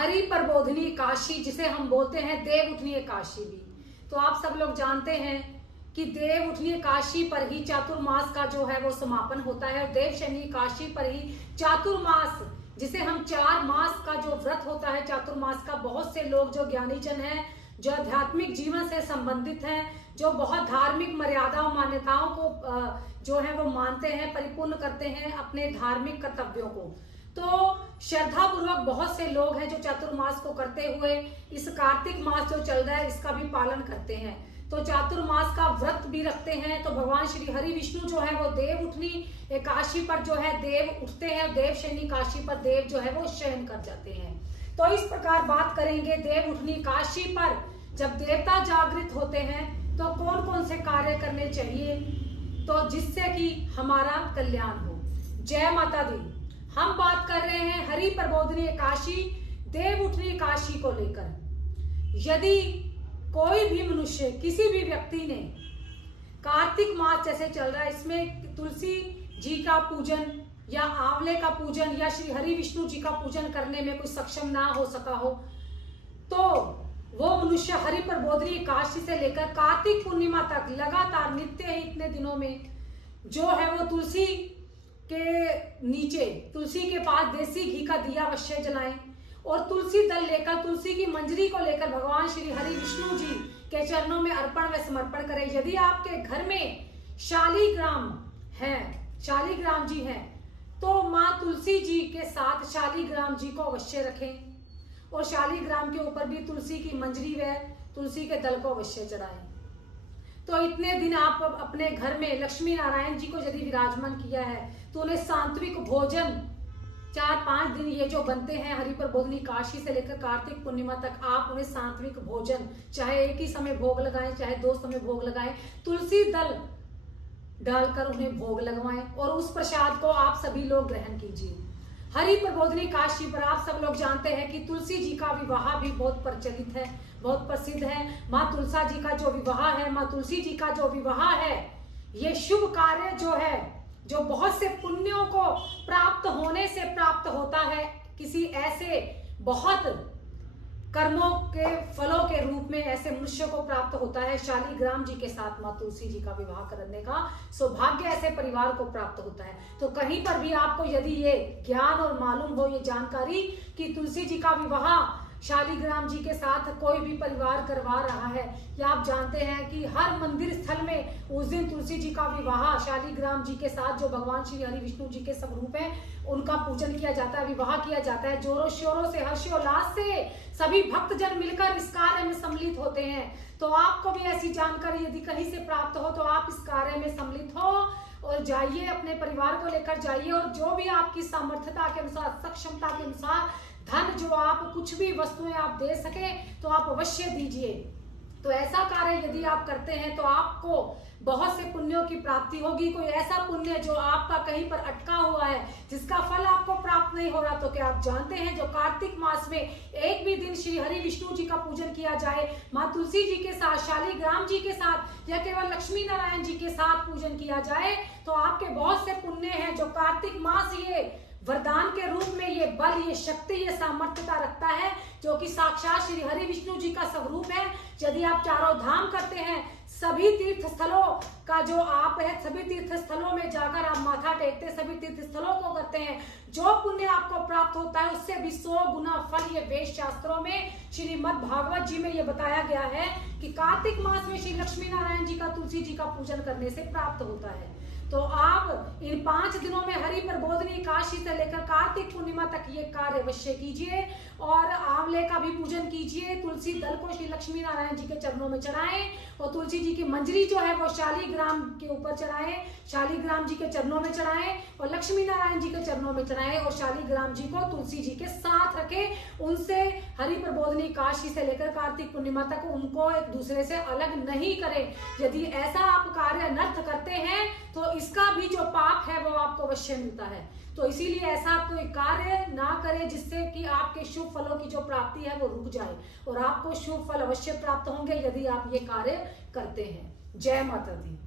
हरि प्रबोधिनी एकादशी, जिसे हम बोलते हैं देव उठनी एकादशी भी। तो आप सब लोग जानते हैं कि देव उठनी एकादशी पर ही चातुर्मास का जो है वो समापन होता है, और देव शयनी एकादशी पर ही चातुर्मास, जिसे हम 4 मास का जो व्रत होता है चातुर्मास का, बहुत से लोग जो ज्ञानी जन हैं, जो आध्यात्मिक जीवन से संबंधित हैं, जो बहुत धार्मिक मर्यादा और मान्यताओं को जो है वो मानते हैं, परिपूर्ण करते हैं अपने धार्मिक कर्तव्यों को। तो श्रद्धा पूर्वक बहुत से लोग हैं जो चातुर्मास को करते हुए इस कार्तिक मास जो चल रहा है इसका भी पालन करते हैं। तो चातुर्मास का व्रत भी रखते हैं। तो भगवान श्री हरि विष्णु जो है वो देव उठनी एकादशी पर जो है देव उठते हैं, देव शयनी एकादशी पर देव जो है वो शयन कर जाते हैं। तो इस प्रकार बात करेंगे देव उठनी एकादशी पर जब देवता जागृत होते हैं तो कौन कौन से कार्य करने चाहिए, तो जिससे कि हमारा कल्याण हो। जय माता दी। हम बात कर रहे हैं हरि प्रबोधिनी एकादशी, देव उठनी एकादशी को लेकर। यदि कोई भी मनुष्य, किसी भी व्यक्ति ने कार्तिक मास जैसे चल रहा है, इसमें तुलसी जी का पूजन या आंवले का पूजन या श्री हरि विष्णु जी का पूजन करने में कोई सक्षम ना हो सका हो, तो वो मनुष्य हरि प्रबोधिनी एकादशी से लेकर कार्तिक पूर्णिमा तक लगातार नित्य ही इतने दिनों में जो है वो तुलसी के नीचे, तुलसी के पास देसी घी का दिया अवश्य जलाएं, और तुलसी दल लेकर, तुलसी की मंजरी को लेकर भगवान श्री हरि विष्णु जी के चरणों में अर्पण व समर्पण करें। यदि आपके घर में शालीग्राम है, शालीग्राम जी हैं, तो माँ तुलसी जी के साथ शालीग्राम जी को अवश्य रखें, और शालीग्राम के ऊपर भी तुलसी की मंजरी व तुलसी के दल को अवश्य चढ़ाएं। तो इतने दिन आप अपने घर में लक्ष्मी नारायण जी को यदि विराजमान किया है तो उन्हें सात्विक भोजन 4-5 दिन ये जो बनते हैं हरि प्रबोधिनी एकादशी से लेकर कार्तिक पूर्णिमा तक, आप उन्हें सात्विक भोजन, चाहे एक ही समय भोग लगाएं, चाहे 2 समय भोग लगाएं, तुलसी दल डालकर उन्हें भोग लगवाएं, और उस प्रसाद को आप सभी लोग ग्रहण कीजिए। हरि प्रबोधिनी एकादशी पर आप सब लोग जानते हैं कि तुलसी जी का विवाह भी बहुत प्रचलित है, बहुत प्रसिद्ध है। माँ तुलसा जी का जो विवाह है, माँ तुलसी जी का जो विवाह है, ये शुभ कार्य जो है, जो बहुत से पुण्यों को प्राप्त होने से प्राप्त होता है, किसी ऐसे बहुत कर्मों के फलों के रूप में ऐसे मनुष्य को प्राप्त होता है। शालीग्राम जी के साथ माँ तुलसी जी का विवाह करने का सौभाग्य ऐसे परिवार को प्राप्त होता है। तो कहीं पर भी आपको यदि ये ज्ञान और मालूम हो, ये जानकारी कि तुलसी जी का विवाह शालीग्राम जी के साथ कोई भी परिवार करवा रहा है, या आप जानते हैं कि हर मंदिर स्थल में उस दिन तुलसी जी का विवाह शालीग्राम जी के साथ, जो भगवान श्री हरि विष्णु जी के स्वरूप हैं, उनका पूजन किया जाता है, विवाह किया जाता है। जोरों शोरों से, हर्षोल्लास से सभी भक्तजन मिलकर इस कार्य में सम्मिलित होते हैं। तो आपको भी ऐसी जानकारी यदि कहीं से प्राप्त हो तो आप इस कार्य में सम्मिलित हो और जाइए, अपने परिवार को लेकर जाइए, और जो भी आपकी सामर्थ्यता के अनुसार, सक्षमता के अनुसार धन, जो आप कुछ भी वस्तुएं आप दे सके तो आप अवश्य दीजिए। तो ऐसा कार्य यदि आप करते हैं तो आपको बहुत से पुण्यों की प्राप्ति होगी। कोई ऐसा पुण्य जो आपका कहीं पर अटका हुआ है, जिसका फल आपको प्राप्त नहीं हो रहा, तो क्या आप जानते हैं जो कार्तिक मास में एक भी दिन श्री हरि विष्णु जी का पूजन किया जाए, माँ तुलसी जी के साथ, शालीग्राम जी के साथ, या केवल लक्ष्मी नारायण जी के साथ पूजन किया जाए, तो आपके बहुत से पुण्य हैं। जो कार्तिक मास ये वरदान के रूप में ये बल, ये शक्ति, ये सामर्थ्यता रखता है, जो कि साक्षात श्री हरि विष्णु जी का स्वरूप है। यदि आप चारों धाम करते हैं, सभी तीर्थ स्थलों का जो आप है, सभी तीर्थ स्थलों में जाकर आप माथा टेकते, सभी तीर्थ स्थलों को करते हैं, जो पुण्य आपको प्राप्त होता है उससे भी 100 गुना फल ये वेद शास्त्रों में, श्रीमद् भागवत जी में ये बताया गया है कि कार्तिक मास में श्री लक्ष्मी नारायण जी का, तुलसी जी का पूजन करने से प्राप्त होता है। तो आप इन 5 दिनों में हरि प्रबोधिनी एकादशी से लेकर कार्तिक पूर्णिमा तक ये कार्य अवश्य कीजिए, और आंवले का भी पूजन कीजिए, तुलसी दल को श्री लक्ष्मी नारायण जी के चरणों में चढ़ाएं, और तुलसी जी की मंजरी जो है वो शालीग्राम के ऊपर चढ़ाएं, शालीग्राम जी के चरणों में चढ़ाएं, और लक्ष्मी नारायण जी के चरणों में चढ़ाएं, और शालीग्राम जी को तुलसी जी के साथ रखें। उनसे हरि प्रबोधिनी एकादशी से लेकर कार्तिक पूर्णिमा तक उनको एक दूसरे से अलग नहीं करें। यदि ऐसा आप कार्य अनर्थ करते हैं तो इसका भी जो पाप है वो आपको अवश्य मिलता है। तो इसीलिए ऐसा कोई कार्य ना करें जिससे कि आपके शुभ फलों की जो प्राप्ति है वो रुक जाए, और आपको शुभ फल अवश्य प्राप्त होंगे यदि आप ये कार्य करते हैं। जय माता दी।